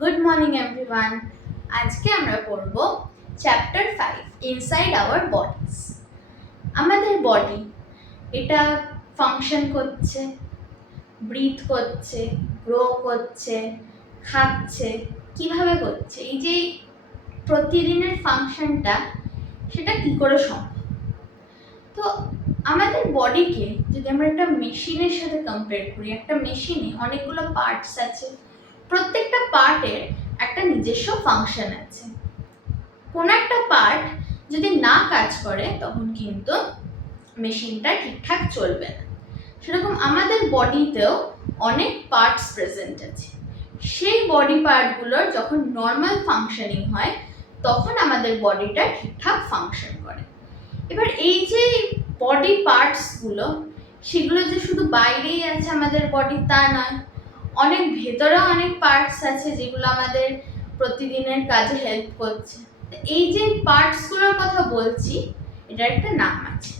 Good morning everyone. আজকে আমরা পড়ব চ্যাপ্টার 5 ইনসাইড আওয়ার বডিজ। আমাদের বডি এটা ফাংশন করছে, ব্রিথ করছে, গ্রো করছে, খাচ্ছে, কিভাবে করছে, এই যে প্রতিদিনের ফাংশনটা সেটা কি করে সম্ভব। তো আমাদের বডিকে যদি আমরা একটা মেশিনের সাথে কম্পেয়ার করি, একটা মেশিনে অনেকগুলো পার্টস আছে, প্রত্যেকটা পার্টের একটা নিজস্ব ফাংশন আছে। কোনো একটা পার্ট যদি না কাজ করে তখন কিন্তু মেশিনটা ঠিকঠাক চলবে না। সেরকম আমাদের বডিতেও অনেক পার্টস প্রেজেন্ট আছে। সেই বডি পার্টগুলোর যখন নর্মাল ফাংশনিং হয় তখন আমাদের বডিটা ঠিকঠাক ফাংশন করে। এবার এই যে বডি পার্টসগুলো, সেগুলো যে শুধু বাইরেই আছে আমাদের বডি তা নয়, অনেক ভেতরেও অনেক পার্টস আছে যেগুলো আমাদের প্রতিদিনের কাজে হেল্প করছে। এই যে পার্টসগুলোর কথা বলছি এটার একটা নাম আছে,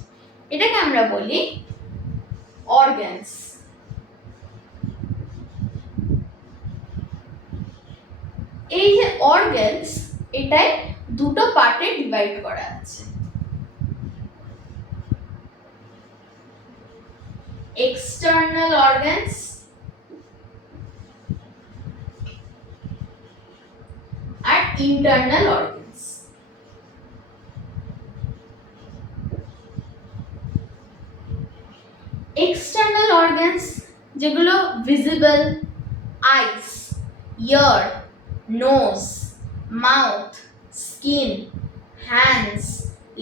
এটাকে আমরা বলি অর্গানস। এই যে অর্গানস, এটাই দুটো পার্টে ডিভাইড করা আছে, এক্সটার্নাল অর্গানস আর ইন্টারনাল অর্গানস। এক্সটার্নাল অর্গানস যেগুলো visible, eyes, ear, nose, mouth, skin, hands,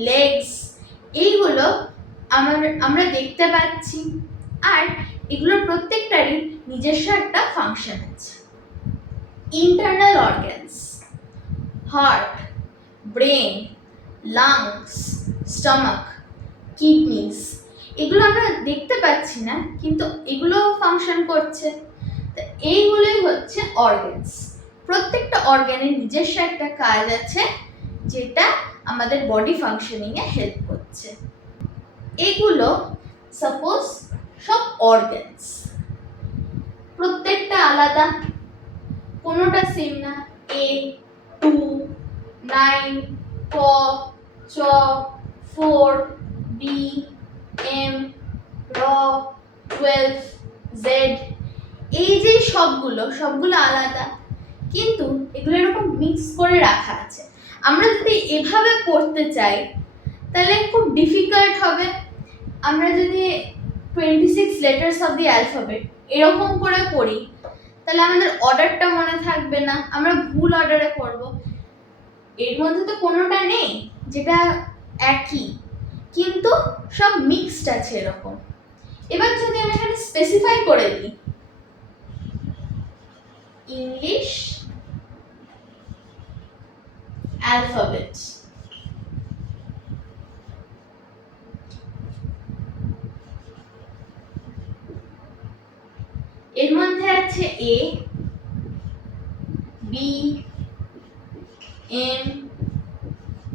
legs, এইগুলো আমরা দেখতে পাচ্ছি, আর এগুলোর প্রত্যেকটারই নিজস্ব একটা ফাংশন আছে। Internal organs, heart, brain, lungs, stomach, kidneys, এগুলো আমরা দেখতে পাচ্ছি না কিন্তু এগুলো ফাংশন করছে। তো এইগুলোই হচ্ছে অর্গানস। প্রত্যেকটা অর্গানের নিজস্ব একটা কাজ আছে যেটা আমাদের বডি ফাংশনিংয়ে হেল্প করছে। এগুলো সাপোজ সব অর্গানস, প্রত্যেকটা আলাদা, কোনোটা সেম না। A2, 9, ক, চ, 4, B, M, র, 12, Z, এই যে সবগুলো আলাদা, কিন্তু এগুলো এরকম মিক্স করে রাখা আছে। আমরা যদি এভাবে পড়তে চাই তাহলে খুব ডিফিকাল্ট হবে। আমরা যদি 26 লেটার্স অফ দি অ্যালফাবেট এরকম করে পড়ি তাহলে আমাদের অর্ডারটা মনে থাকবে না, আমরা ভুল অর্ডারে পড়ব। এর মধ্যে তো কোনোটা নেই যেটা একই, কিন্তু সব মিক্সড আছে এরকম। এবার যদি আমি এখানে স্পেসিফাই করে দিই ইংলিশ অ্যালফাবেট, এর মধ্যে আছে A, B, M,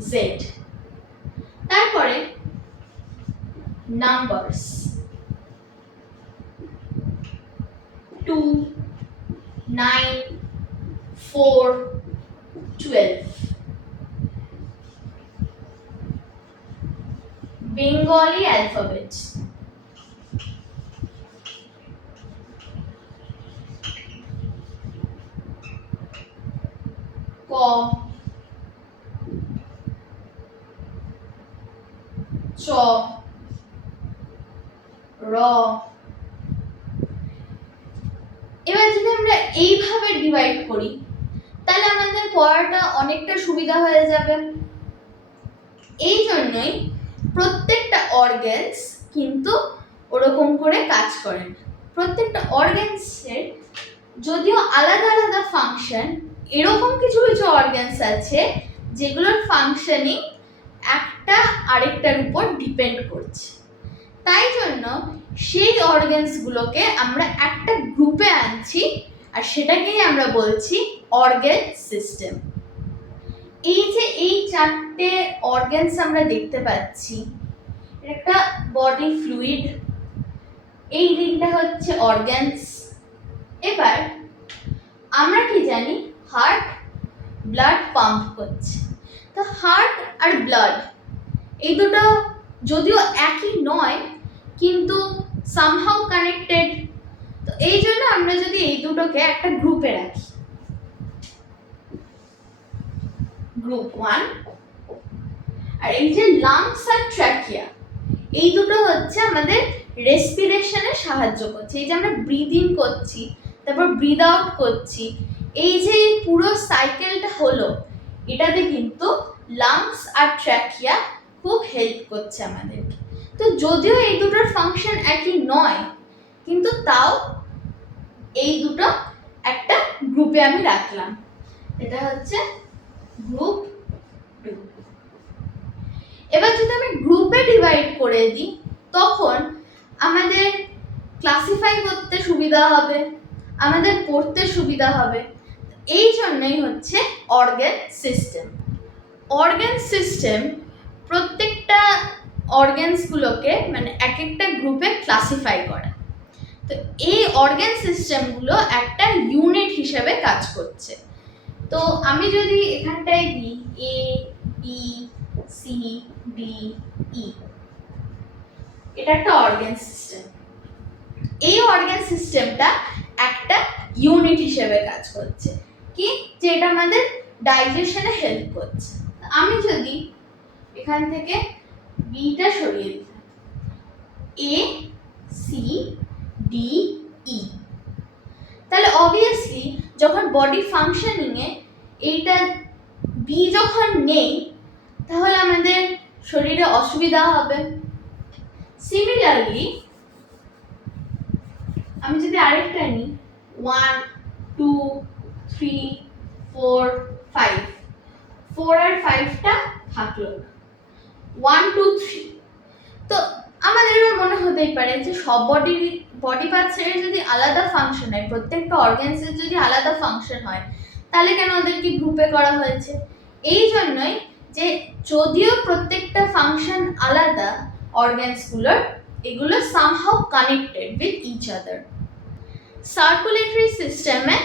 Z, তারপরে নাম্বারস 2, 9, 4, 12, বেঙ্গলি অ্যালফাবেট, ক, চ, র। এবার যদি আমরা এইভাবে ডিভাইড করি তাহলে আমাদের পড়াটা অনেকটা সুবিধা হয়ে যাবে। এই জন্যই প্রত্যেকটা অর্গানস কিন্তু ওরকম করে কাজ করে না। প্রত্যেকটা অর্গানসের যদিও আলাদা আলাদা ফাংশন, এরকম কিছু কিছু অর্গানস আছে যেগুলোর ফাংশনিং একটা আরেকটার উপর ডিপেন্ড করছে। তাই জন্য সেই অর্গানসগুলোকে আমরা একটা গ্রুপে আনছি আর সেটাকেই আমরা বলছি অর্গান সিস্টেম। এই যে এই চারটে অর্গানস আমরা দেখতে পাচ্ছি, একটা বডি ফ্লুইড, এই রিংটা হচ্ছে অর্গানস। এবার আমরা কি জানি, পাম্প করছে। তো হার্ট আর ব্লাড এই দুটো যদিও একই নয় কিন্তু সামহাউ কানেক্টেড। তো এই জন্য আমরা যদি এই দুটোকে একটা গ্রুপে রাখি, গ্রুপ 1, আর এই যে লাংস আর ট্র্যাকিয়া এই দুটো হচ্ছে আমাদের রেসপিরেশনে সাহায্য করছে। এই যে আমরা ব্রিথ ইন করছি তারপর ব্রিথ আউট করছি, এই যে পুরো সাইকেলটা হলো, এটাতে কিন্তু লাংস আর ট্র্যাকিয়া খুব হেল্প করছে আমাদেরকে। তো যদিও এই দুটোর ফাংশন একই নয় কিন্তু তাও এই দুটো একটা গ্রুপে আমি রাখলাম। এটা হচ্ছে গ্রুপ 2। এবার যদি আমি গ্রুপে ডিভাইড করে দিই তখন আমাদের ক্লাসিফাই করতে সুবিধা হবে, আমাদের পড়তে সুবিধা হবে। এই জন্যই হচ্ছে অর্গান সিস্টেম। অর্গান সিস্টেম প্রত্যেকটা অর্গানসগুলোকে মানে এক একটা গ্রুপে ক্লাসিফাই করে। তো এই অর্গান সিস্টেমগুলো একটা ইউনিট হিসেবে কাজ করছে। তো আমি যদি এখানটায় দিই A B C D E, এটা একটা অর্গান সিস্টেম। এই অর্গান সিস্টেমটা একটা ইউনিট হিসেবে কাজ করছে, কি যে এটা আমাদের ডাইজেশনে হেল্প করছে। আমি যদি এখান থেকে বিটা সরিয়ে দিই, এ সি ডি ই, তাহলে অবভিয়াসলি যখন বডি ফাংশনিংয়ে এইটা বি যখন নেই তাহলে আমাদের শরীরে অসুবিধা হবে। সিমিলারলি আমি যদি আরেকটা নিই 1 2 3 4 5, 4 আর 5টা থাকলো না, 1 2 3। তো আমাদের এবার মনে হতেই পারে যে সব বডি পার্টসের যদি আলাদা ফাংশন হয়, প্রত্যেকটা অর্গানসের যদি আলাদা ফাংশন হয় তাহলে কেন ওদেরকে গ্রুপে করা হয়েছে? এই জন্যই যে যদিও প্রত্যেকটা ফাংশন আলাদা অর্গানসগুলোর, এগুলো somehow connected with each other. Circulatory সিস্টেমে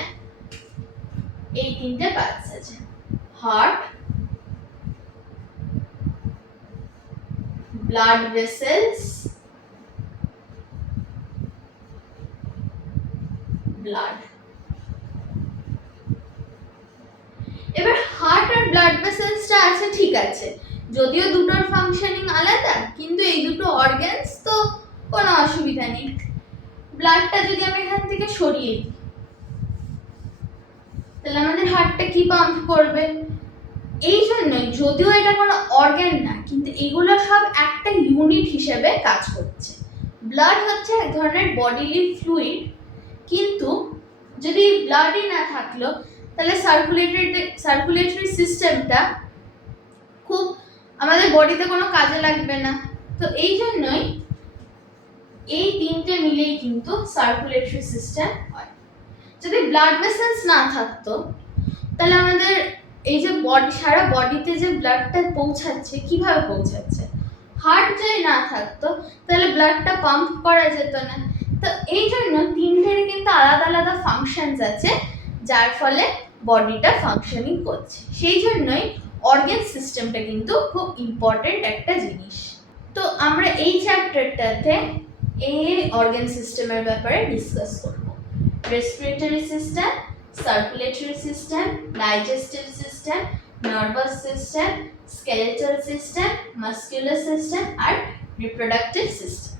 এই তিনটে পার্টস আছে, হার্ট, blood vessels, blood। এবার হার্ট আর ব্লাড ভেসেলসটা আছে ঠিক আছে, যদিও দুটোর ফাংশনিং আলাদা কিন্তু এই দুটো অর্গানস তো কোনো অসুবিধা নেই। ব্লাডটা যদি আমি এখান থেকে সরিয়ে দিই তাহলে আমাদের হার্টটা কি পাম্প করবে? এই জন্যই যদিও এটা কোনো অর্গান না কিন্তু এগুলো সব একটা ইউনিট হিসেবে কাজ করছে। ব্লাড হচ্ছে এক ধরনের বডিলি ফ্লুইড, কিন্তু যদি ব্লাডই না থাকলো তাহলে সার্কুলেটরি সিস্টেমটা খুব আমাদের বডিতে কোনো কাজে লাগবে না। তো এই জন্যই এই তিনটে মিলেই কিন্তু সার্কুলেটরি সিস্টেম হয়। যদি ব্লাড ভেসেলস না থাকতো তাহলে আমাদের এই যে বডি সারা বডিতে যে ব্লাডটা পৌঁছাচ্ছে কিভাবে পৌঁছাচ্ছে? হার্ট যদি না থাকতো তাহলে ব্লাডটা পাম্প করা যেত না। তো এই জন্য তিনটের কিন্তু আলাদা আলাদা ফাংশনস আছে যার ফলে বডিটা ফাংশনিং করছে। সেই জন্যই অর্গান সিস্টেমটা কিন্তু খুব ইম্পর্টেন্ট একটা জিনিস। তো আমরা এই চ্যাপ্টারটাতে এই অর্গান সিস্টেমের ব্যাপারে ডিসকাস করব। Respiratory system, circulatory system, digestive system, nervous system, skeletal system, muscular system আর reproductive system।